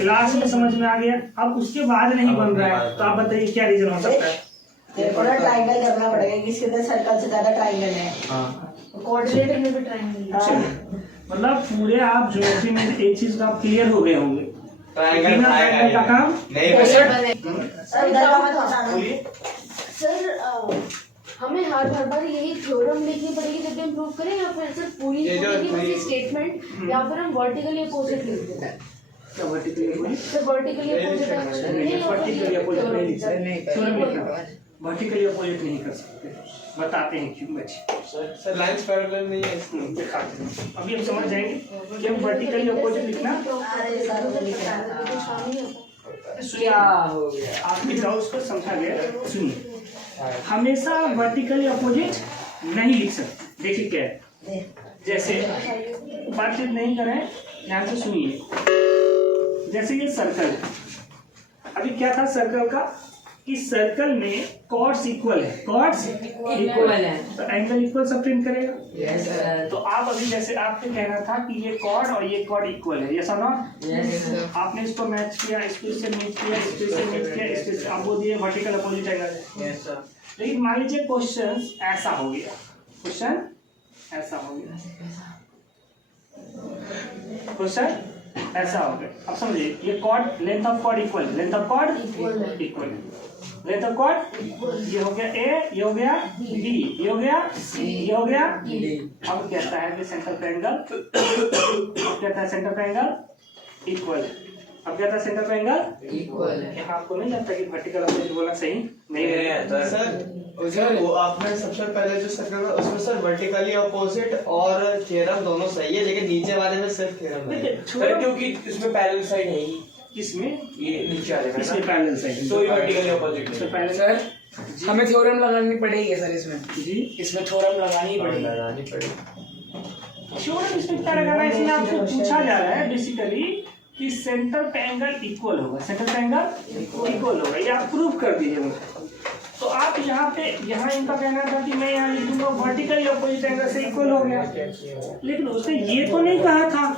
Last में समझ में आ गया। अब उसके बाद नहीं बन रहा है तो आप बताइए क्या रीजन हो सकता है? थोड़ा ट्रायंगल करना पड़ेगा कि इसके अंदर सर्कल से ज्यादा ट्रायंगल है। कोऑर्डिनेटर में भी ट्रायंगल। मतलब पूरे आप ज्योमेट्री में एक चीज का क्लियर हो गए होंगे, ट्रायंगल का काम नहीं। सर हमें हर बार यही थ्योरम लिखनी पड़ेगी जब हम प्रूव करें, या फिर सर पूरी स्टेटमेंट, या फिर हम वर्टिकली अपोजिट लिख देते हैं? क्या vertically opposite? Sir vertically opposite vertically opposite नहीं कर सकते, बताते हैं क्यों बच्चे। सर लाइंस पैरेलल नहीं है इसमें, दिखाते हैं। अभी हम समझ जाएंगे कि हम वर्टिकली अपोजिट लिखना। सुनिए, आपके डाउट्स को समझा गया। सुनिए, हमेशा वर्टिकली अपोजिट नहीं लिख सकते। देखिए क्या है, जैसे बातचीत नहीं करें, ध्यान से सुनिए। जैसे ये सर्कल, अभी क्या था सर्कल का कि सर्कल में कॉर्ड्स इक्वल है, कॉर्ड्स इक्वल है तो एंगल इक्वल सब प्रिंट करेगा। Yes sir. तो आप अभी जैसे आपको कहना था कि ये कॉर्ड और ये कॉर्ड इक्वल है, यस और नॉट? यस। आपने इसको मैच किया, इसको इससे मैच किया, इसको इससे मैच किया, इसको इससे, आप वो दिए vertical opposite angle. Yes sir. लेकिन मान लीजिए क्वेश्चन ऐसा हो गया, क्वेश्चन ऐसा हो गया, क्वेश्चन ऐसा हो गया। अब समझिए, ये chord, length of chord equal, length of chord equal, length of chord ये हो गया ए, ये हो गया बी, ये हो गया सी, ये हो गया डी। अब कहता है कि सेंटर ट्रायंगल, अब कहता है सेंटर ट्रायंगल इक्वल, अब कहता है सेंटर ट्रायंगल इक्वल है। यहाँ आपको नहीं लगता कि वर्टिकल अपोजिट बोलना सही नहीं है? सर वो आपने सबसे पहले जो सर्कल में उसमें सर वर्टिकली अपोजिट और थ्योरम दोनों सही है, लेकिन नीचे वाले में सिर्फ थ्योरम है सर, क्योंकि इसमें पैरेलल साइड है ही। किसमें? ये नीचे वाले में इसमें पैरेलल साइड, तो ये वर्टिकली अपोजिट है। इसमें पैरेलल सर हमें थ्योरम लगानी पड़ेगी सर, इसमें जी, इसमें थ्योरम लगानी पड़ेगी। लगानी पड़ेगी। थ्योरम इसमें क्या लगाना है? इसमें आपको पूछा जा रहा है बेसिकली कि सेंटर ट्रायंगल इक्वल होगा, सेंटर ट्रायंगल इक्वल होगा, ये आप प्रूव कर दीजिए मुझे। तो आप यहाँ पे, यहाँ इनका कहना था कि मैं यहाँ लिख दूंगा वर्टिकली अपोजिट एंगल से इक्वल हो गया, लेकिन उसने ये तो नहीं कहा था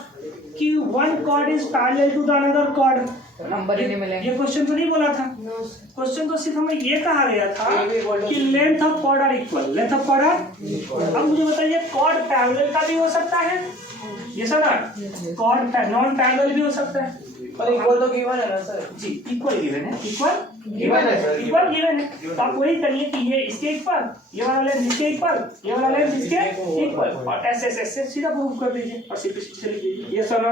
कि one chord is parallel to the another chord. Number ही नहीं मिलेंगे। ये क्वेश्चन तो नहीं बोला था। क्वेश्चन तो सिर्फ हमें ये कहा गया था कि length of chord are equal, length of chord are. अब मुझे बताइए, कॉर्ड पैरेलल का भी हो सकता है, ये सर कॉर्ड नॉन पैरेलल भी हो सकता है, पर इक्वल तो गिवन है ना सर? जी इक्वल गिवन है, इक्वल गिवन है सर, इक्वल गिवन है। तो आप वही करिए कि ये इसके इक्वल, ये वाला लेंथ इसके इक्वल, ये वाला लेंथ इसके इक्वल, और ऐसे ऐसे सीधा प्रूव कर दीजिए और सीधे सीधे लिख दीजिए, ये सर।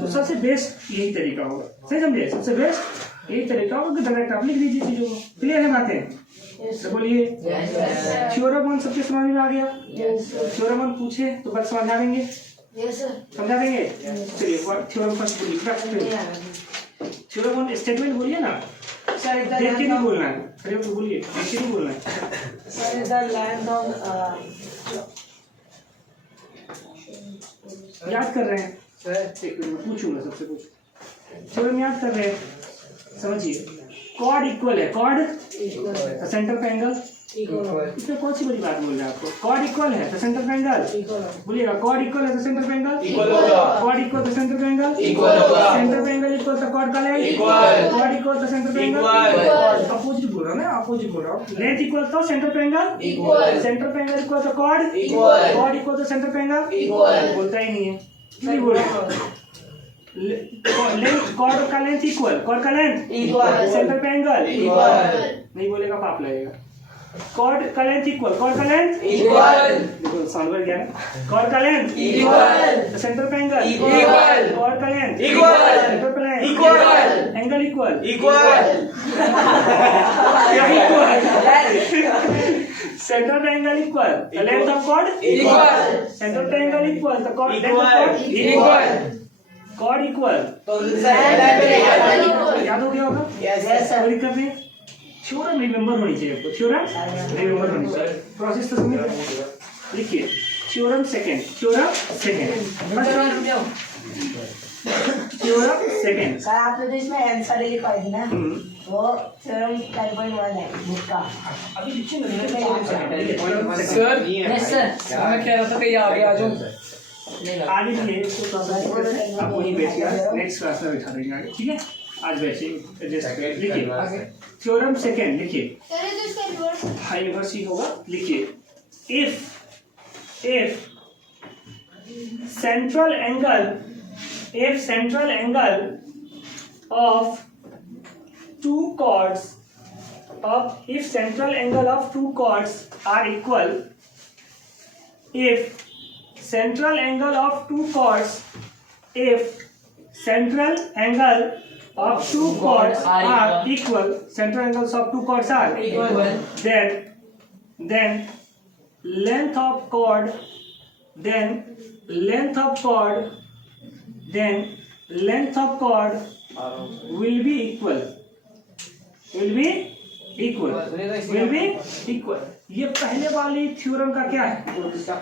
तो सबसे बेस्ट यही तरीका होगा, सही समझे? सबसे बेस्ट यही तरीका होगा कि डायरेक्ट आप लिख दीजिए चीजों को। क्लियर है बातें? तो बोलिए थ्योरम वन सबके समझ में आ गया? थ्योरम वन पूछे तो बस समझा देंगे, समझा देंगे। चलिए थ्योरम फर्स्ट बोलिए, थ्योरम वन स्टेटमेंट बोलिए ना सर, देख के नहीं बोलना है, खड़े होकर बोलिए, देख के नहीं बोलना है सर इधर लेंथ ऑफ याद कर रहे हैं सर? एक मिनट पूछूंगा, सबसे पूछ थ्योरम याद कर रहे हैं, समझिए। कॉर्ड इक्वल है, कॉर्ड सेंटर का एंगल इक्वल, इसमें कौन सी बड़ी बात बोल रहे हैं आपको? कॉर्ड इक्वल है तो सेंटर का एंगल बोलिएगा, कॉर्ड इक्वल है तो सेंटर का एंगल इक्वल होगा, कॉर्ड इक्वल तो सेंटर का एंगल इक्वल होगा, सेंटर का एंगल इक्वल तो कॉर्ड का लेंथ इक्वल, कॉर्ड इक्वल तो सेंटर का एंगल इक्वल, अपोजिट बोल रहा हूं ना, अपोजिट बोल रहा हूं। लेंथ इक्वल तो सेंटर का एंगल इक्वल, सेंटर का एंगल इक्वल तो कॉर्ड इक्वल, कॉर्ड इक्वल तो सेंटर का एंगल इक्वल। बोलता ही नहीं है, क्यों नहीं बोल रहे? लेंथ, कॉर्ड का लेंथ इक्वल, कॉर्ड का लेंथ इक्वल, सेंटर का एंगल इक्वल, नहीं बोलेगा पाप लगेगा। कॉर्ड का लेंथ इक्वल, कॉर्ड का लेंथ इक्वल, देखो साउंड बढ़ गया ना। कॉर्ड का लेंथ इक्वल, सेंटर का एंगल इक्वल, कॉर्ड का लेंथ इक्वल, सेंटर का length equal, angle equal equal, centre का angle equal, length of chord equal, centre का एंगल इक्वल, तो कॉर्ड इक्वल, कॉर्ड इक्वल, तो याद हो गया होगा? Yes sir. कोई दिक्कत नहीं। थ्योरम रिमेंबर होनी चाहिए आपको, थ्योरम रिमेंबर होनी चाहिए। प्रोसेस तो समझ लिखिए, theorem second, theorem second, theorem second. Sir आपने तो इसमें आंसर ही लिखवाई थी ना, वो थ्योरम 10.1 है बुक का। अभी लिखिए ना, सर यस सर, मैं कह रहा था कि ये आगे आ जाओ। आगे लिए इसको थोड़ा सा दिक्कत है, आप वहीं बैठिए, नेक्स्ट क्लास में बैठा देंगे आगे, ठीक है। आज बैठिए, लिखिए थ्योरम सेकेंड, लिखिए हाँ रिवर्स ही होगा, लिखिए if central angle of two chords are equal, if central angle of two chords are equal, central angles of two chords are equal, then length of chord will be equal. ये पहले वाली theorem का क्या है? Inverse है।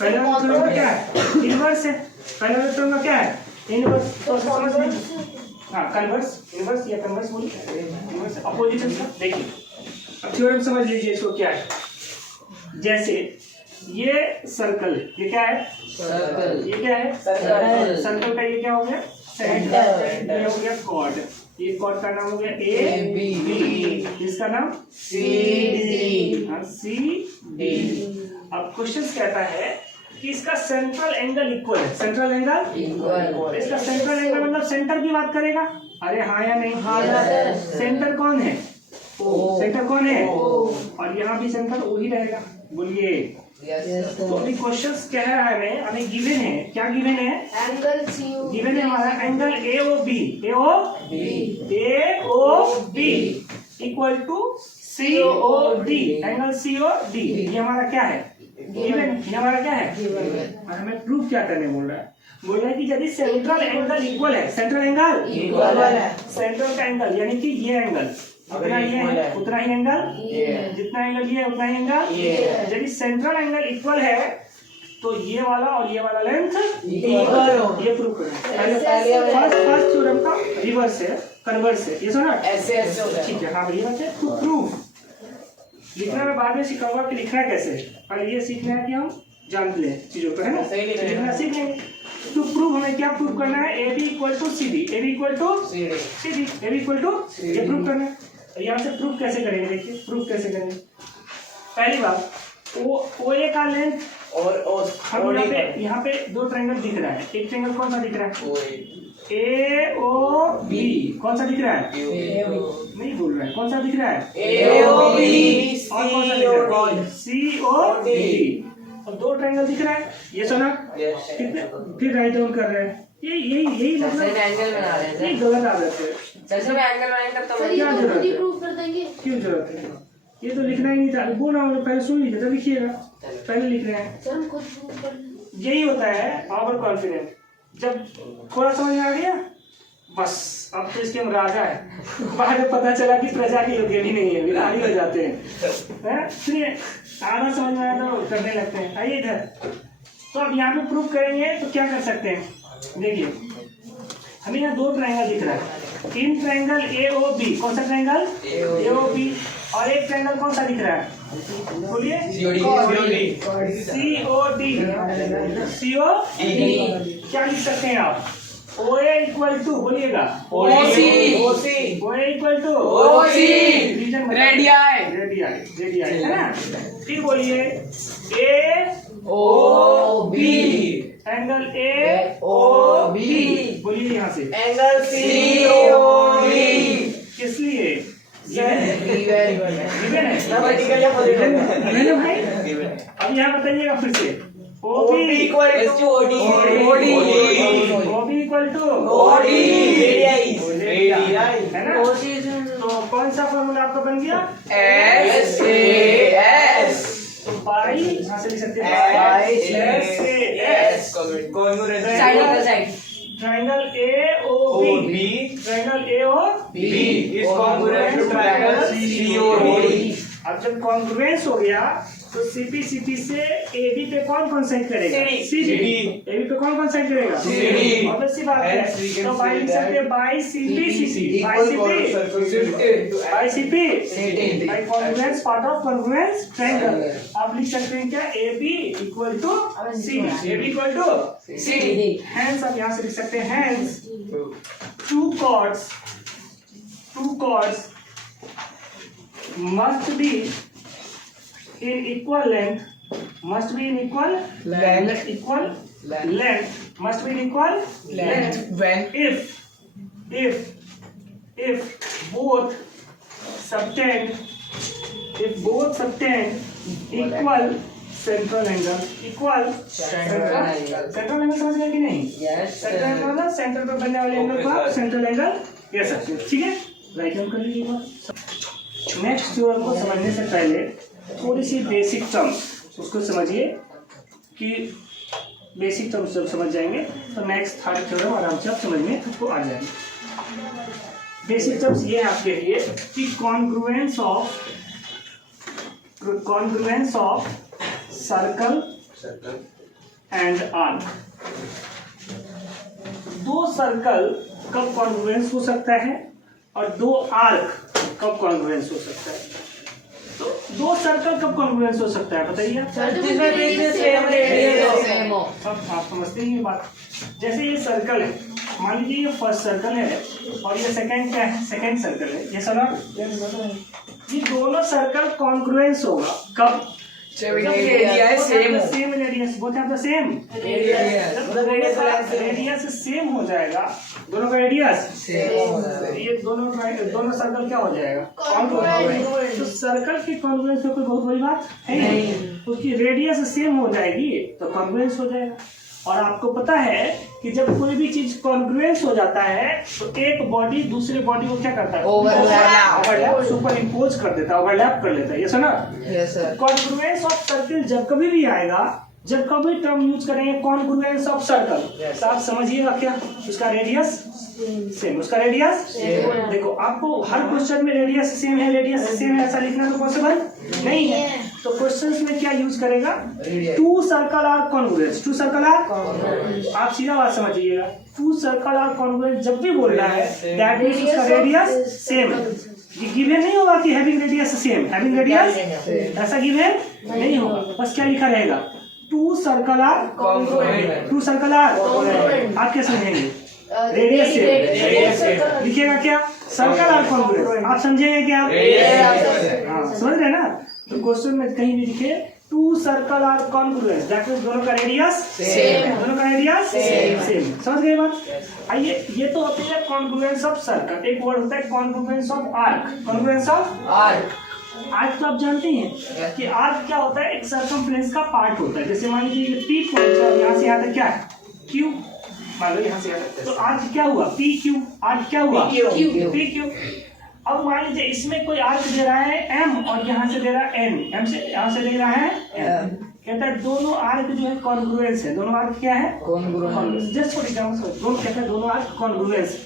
पहले वाली theorem का क्या है? इनवर्स है। पहले वाली थ्योरम का क्या है? इनवर्स। तो समझ लीजिए, हाँ कन्वर्स, इनवर्स या कन्वर्स बोलिए, इनवर्स अपोजिट है। देखिए अब थ्योरम समझ लीजिए इसको क्या है। जैसे ये सर्कल, ये क्या है? सर्कल। ये क्या है? सर्कल। सर्कल का ये क्या हो गया? सेंटर। ये हो गया कॉर्ड, ये कॉर्ड का नाम हो गया ए बी, इसका नाम सी डी। हाँ सी डी। अब क्वेश्चन कहता है कि इसका सेंट्रल एंगल इक्वल है। सेंट्रल एंगल इक्वल, इसका सेंट्रल एंगल मतलब सेंटर की बात करेगा। अरे हाँ या नहीं? हाँ। सेंटर कौन है? ओ। सेंटर कौन है? ओ। और यहाँ भी सेंटर ओ ही रहेगा। बोलिए। तो अभी क्वेश्चन कह रहा है हमें गिवन है, क्या गिवन है? एंगल CO गिवन है हमारा angle AOB equal to COD, angle COD। ये हमारा क्या है? गिवन। ये हमारा क्या है? और हमें प्रूफ क्या करने बोल रहा है? बोल रहा है कि यदि सेंट्रल एंगल इक्वल है, सेंट्रल एंगल इक्वल है, सेंट्रल का एंगल यानी कि ये एंगल जितना ये है उतना ही एंगल, जितना एंगल ये है उतना ही एंगल। यदि सेंट्रल एंगल इक्वल है तो ये वाला और ये वाला लेंथ इक्वल हो। ये प्रूफ करना है। फर्स्ट थ्योरम का रिवर्स है, कन्वर्स है, ये सुना? ऐसे ऐसे होता है। ठीक है, हाँ ये बात है। तो प्रूफ लिखना मैं बाद में सिखाऊंगा कि लिखना कैसे है, पहले ये सीखना है कि हम जान ले चीजों को, है ना? लिखना सीख लेंगे। तो प्रूफ हमें क्या प्रूफ करना है? AB equal to CD, AB equal to CD, AB equal to, ये प्रूफ करना है। यहाँ से प्रूफ कैसे करेंगे? देखिए प्रूफ कैसे करेंगे। पहली बात OA का लेंथ और हम यहाँ पे दो ट्रायंगल दिख रहा है। एक ट्रायंगल कौन सा दिख रहा है? AOB। कौन सा दिख रहा है? नहीं बोल रहा है, कौन सा दिख रहा है? AOB। और कौन सा दिख रहा है? COD। और दो ट्रायंगल दिख रहा है, ये सुना? कितने फिर राइट डाउन कर रहे हैं। यही मतलब एंगल बना रहे हैं। ये गलत आदत है। जैसे मैं एंगल बनाएंगे तब तो क्या जरूरत है? प्रूफ कर देंगे। क्यों जरूरत है? ये तो लिखना ही नहीं था। बोल रहा हूँ पहले सुन लीजिए तब लिखिएगा। पहले लिख रहे हैं। सर हम खुद प्रूफ कर लेंगे। यही होता है ओवर कॉन्फिडेंट। जब थोड़ा समझ आ गया बस अब तो इसके हम राजा है। बाद में पता चला कि प्रजा की योग्य ही नहीं है, विधारी हो जाते हैं। फिर आधा समझ में आया तो करने लगते हैं। आइए इधर। तो अब यहाँ पे प्रूफ करेंगे तो क्या कर सकते हैं? देखिए हमें यहाँ दो ट्रायंगल दिख रहा है। इन ट्रायंगल AOB, कौन सा ट्रायंगल? AOB। और एक ट्रायंगल कौन सा दिख रहा है? बोलिए। COD। क्या लिख सकते हैं आप? OA इक्वल टू, बोलिएगा OC इक्वल टू रेडियाई, है ना? फिर बोलिए AOB, एंगल AOB। बोलिए यहाँ से एंगल COD। किस लिए? भाई अब यहाँ बताइएगा फिर से। OB इक्वल टू OD, है ना? तो कौन सा फॉर्मूला आपका बन गया? SAS। तो बाई यहाँ से लिख सकते हैं SAS। Triangle AOB, triangle AOB is congruent to triangle COD। अब जब कॉन्ग्रुएंस हो गया तो CP से AB पे कौन साइड करेगा? CD। AB पे कौन साइड करेगा? CD। ऑब्वियस सी बात है। तो बाई लिख सकते हैं by CP by congruence part of congruence triangle. आप लिख सकते हैं क्या? AB equal to CD। AB equal to CD। Hence आप यहाँ से लिख सकते हैं hence two chords must be in equal length, must be in equal length, must be in equal length when if both subtend equal central angle, central angle समझ गए कि नहीं? सेंट्रल एंगल मतलब सेंटर पे बनने वाले एंगल को आप सेंट्रल एंगल कह सकते हैं। ठीक है, राइट डाउन कर लीजिए। नेक्स्ट थ्योरम को समझने से पहले थोड़ी सी बेसिक टर्म्स उसको समझिए कि बेसिक टर्म्स जब समझ जाएंगे तो नेक्स्ट थर्ड थ्योरम आराम से आप समझ में आपको आ जाएंगे। बेसिक टर्म्स ये आपके लिए कि congruence of circle and arc. दो सर्कल कब कॉन्ग्रुएंस हो सकता है और दो आर्क कब कॉन्ग्रुएंस हो सकता है? तो दो सर्कल कब कॉन्ग्रुएंस हो सकता है बताइए? सब आप समझते हैं ये बात। जैसे ये सर्कल है, मान लीजिए ये फर्स्ट सर्कल है और ये सेकंड क्या है? सेकंड सर्कल है। ये सर ये दोनों सर्कल कॉन्ग्रुएंस होगा कब? Same radius both have the same radius same हो जाएगा, दोनों का रेडियस ये दोनों सर्कल क्या हो जाएगा? कॉन्ग्रुएंस। तो सर्कल की कॉन्ग्रुएंस में कोई बहुत बड़ी बात है नहीं, उसकी रेडियस सेम हो जाएगी तो कॉन्ग्रुएंस हो जाएगा। और आपको पता है कि जब कोई भी चीज कॉन्ग्रुएंस हो जाता है तो एक बॉडी दूसरे बॉडी को क्या करता है? ओवरलैप सुपर इम्पोज कर देता है, ओवरलैप कर लेता है। ये सुना? कॉन्ग्रुएंस ऑफ सर्कल जब कभी भी आएगा, जब कभी टर्म यूज करेंगे कॉन्ग्रुएंस ऑफ सर्कल, तो आप समझिएगा क्या? उसका रेडियस सेम, उसका रेडियस देखो आपको हर क्वेश्चन में रेडियस सेम है ऐसा लिखना तो पॉसिबल नहीं है। तो क्वेश्चंस में क्या यूज करेगा? Two circle are congruence, two circle are, आप सीधा बात समझिएगा, टू सर्कल आर कॉन्ग्रुएंस जब भी बोल रहा है दैट मींस उसका रेडियस सेम है। ये गिवन नहीं होगा कि having radius same, having radius ऐसा गिवन नहीं होगा, बस क्या लिखा रहेगा? Two circle are congruent, two circle are congruent. आप क्या समझेंगे? रेडियस सेम लिखिएगा क्या? Circle are congruent. आप समझेंगे क्या? हाँ समझ रहे ना? तो क्वेश्चन में कहीं भी लिखे two circle are congruent that means दोनों का रेडियस सेम, दोनों का रेडियस सेम। समझ गए बात? आइए ये तो होती है कॉन्ग्रुएंस ऑफ सर्कल। एक वर्ड होता है congruence of arc. Congruence of arc तो आप जानते हैं कि आर्क क्या होता है? एक सर्कमफ्रेंस का पार्ट होता है। जैसे मान लीजिए P पॉइंट है, यहाँ से यहाँ तक क्या है? Q, मान लो यहाँ से यहाँ तक, तो आर्क क्या हुआ? PQ। आर्क क्या हुआ? PQ। अब मान लीजिए इसमें कोई आर्क दे रहा है M और यहाँ से दे रहा है N, M से यहाँ से दे रहा है N। कहता है दोनों आर्क जो है कॉन्ग्रुएंस है। दोनों आर्क क्या है? कॉन्ग्रुएंस। जस्ट फॉर एग्जांपल दोनों कहता है दोनों आर्क कॉन्ग्रुएंस।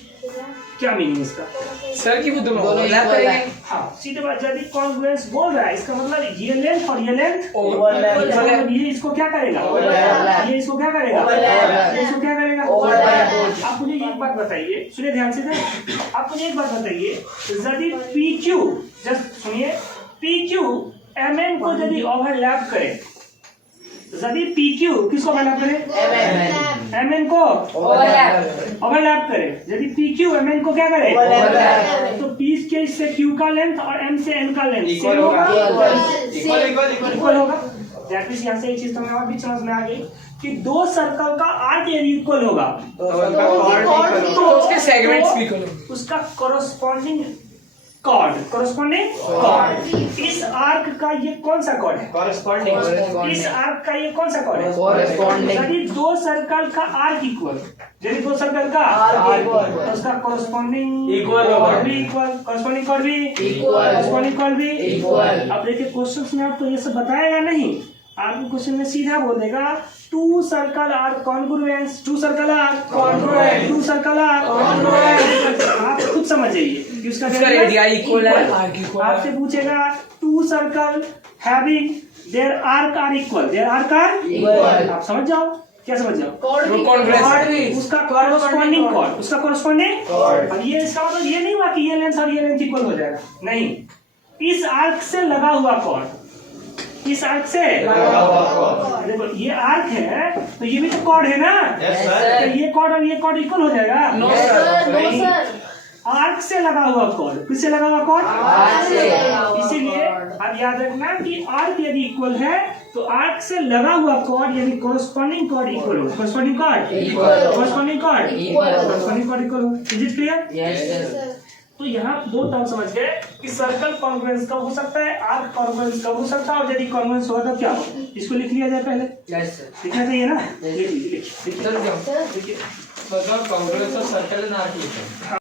क्या मीनिंग इसका? सर की वो दोनों ओवरलैप करेंगे। हाँ सीधे बात, यदि कॉन्ग्रुएंस बोल रहा है इसका मतलब ये लेंथ और ये लेंथ ओवरलैप, ये इसको क्या करेगा? ये इसको क्या करेगा? ये इसको क्या करेगा? आप मुझे एक बात बताइए, सुनिए ध्यान से। आप मुझे एक बात बताइए, यदि PQ, जस्ट सुनिए, PQ MN को यदि ओवरलैप करे, यदि PQ किसको ओवरलैप करे? MN को ओवरलैप करे। यदि PQ MN को क्या करे? तो P के से Q का लेंथ और M से N का लेंथ सेम होगा, इक्वल होगा। दैट मींस यहाँ से एक चीज तुम्हें और भी समझ में आ गई कि दो सर्कल का आर्क यदि इक्वल होगा तो उसके सेगमेंट्स भी इक्वल होंगे, उसका कॉरस्पॉन्डिंग कॉर्ड इस आर्क का ये कौन सा कॉर्ड है? कॉरस्पॉन्डिंग। इस आर्क का ये कौन सा कॉर्ड है? यदि दो सर्कल का आर्क इक्वल, यदि दो सर्कल का तो उसका कॉरस्पॉन्डिंग कॉर्ड भी इक्वल, कॉरस्पॉन्डिंग कॉर्ड भी इक्वल। अब देखिए क्वेश्चंस में आपको ये सब बताएगा नहीं, आपको क्वेश्चन में सीधा बोलेगा two circle are congruence, two circle are congruent, two circle are congruent. आप खुद समझ जाइए कि उसका रेडियस इक्वल है। आपसे पूछेगा two circle having their arc are equal, their arc are Equal. आप समझ जाओ, क्या समझ जाओ? कॉर्ड भी Congruence. उसका कॉरस्पॉन्डिंग कॉर्ड, उसका कॉरस्पॉन्डिंग Chord. अब ये इसका मतलब ये नहीं हुआ कि ये लेंथ और ये लेंथ इक्वल हो जाएगा, नहीं, इस आर्क से लगा हुआ कॉर्ड, इस आर्क से लगा हुआ कॉर्ड। देखो ये आर्क है तो ये भी तो कॉर्ड है ना, यस सर। तो ये कॉर्ड और ये कॉर्ड इक्वल हो जाएगा? No, सर, नो नहीं। सर, आर्क से लगा हुआ कॉर्ड, किससे लगा हुआ कॉर्ड? आर्क से। इसीलिए अब याद रखना कि आर्क यदि इक्वल है तो आर्क से लगा हुआ कॉर्ड यानी कॉरस्पॉन्डिंग कॉर्ड इक्वल होगा, corresponding chord Equal. Corresponding chord Equal. Corresponding chord equal होगा। Is it clear? Yes, sir. Sir, तो यहाँ दो टर्म समझ गए कि सर्कल कॉन्ग्रुएंस कब हो सकता है, आर्क कॉन्ग्रुएंस कब हो सकता है, और यदि कॉन्ग्रुएंस होगा तो क्या होगा। इसको लिख लिया जाए पहले, Yes, sir. लिखना चाहिए ना, लिखिए लिखिए Sir, क्या? लिखिए। मतलब congruence of circle and arc लिखो.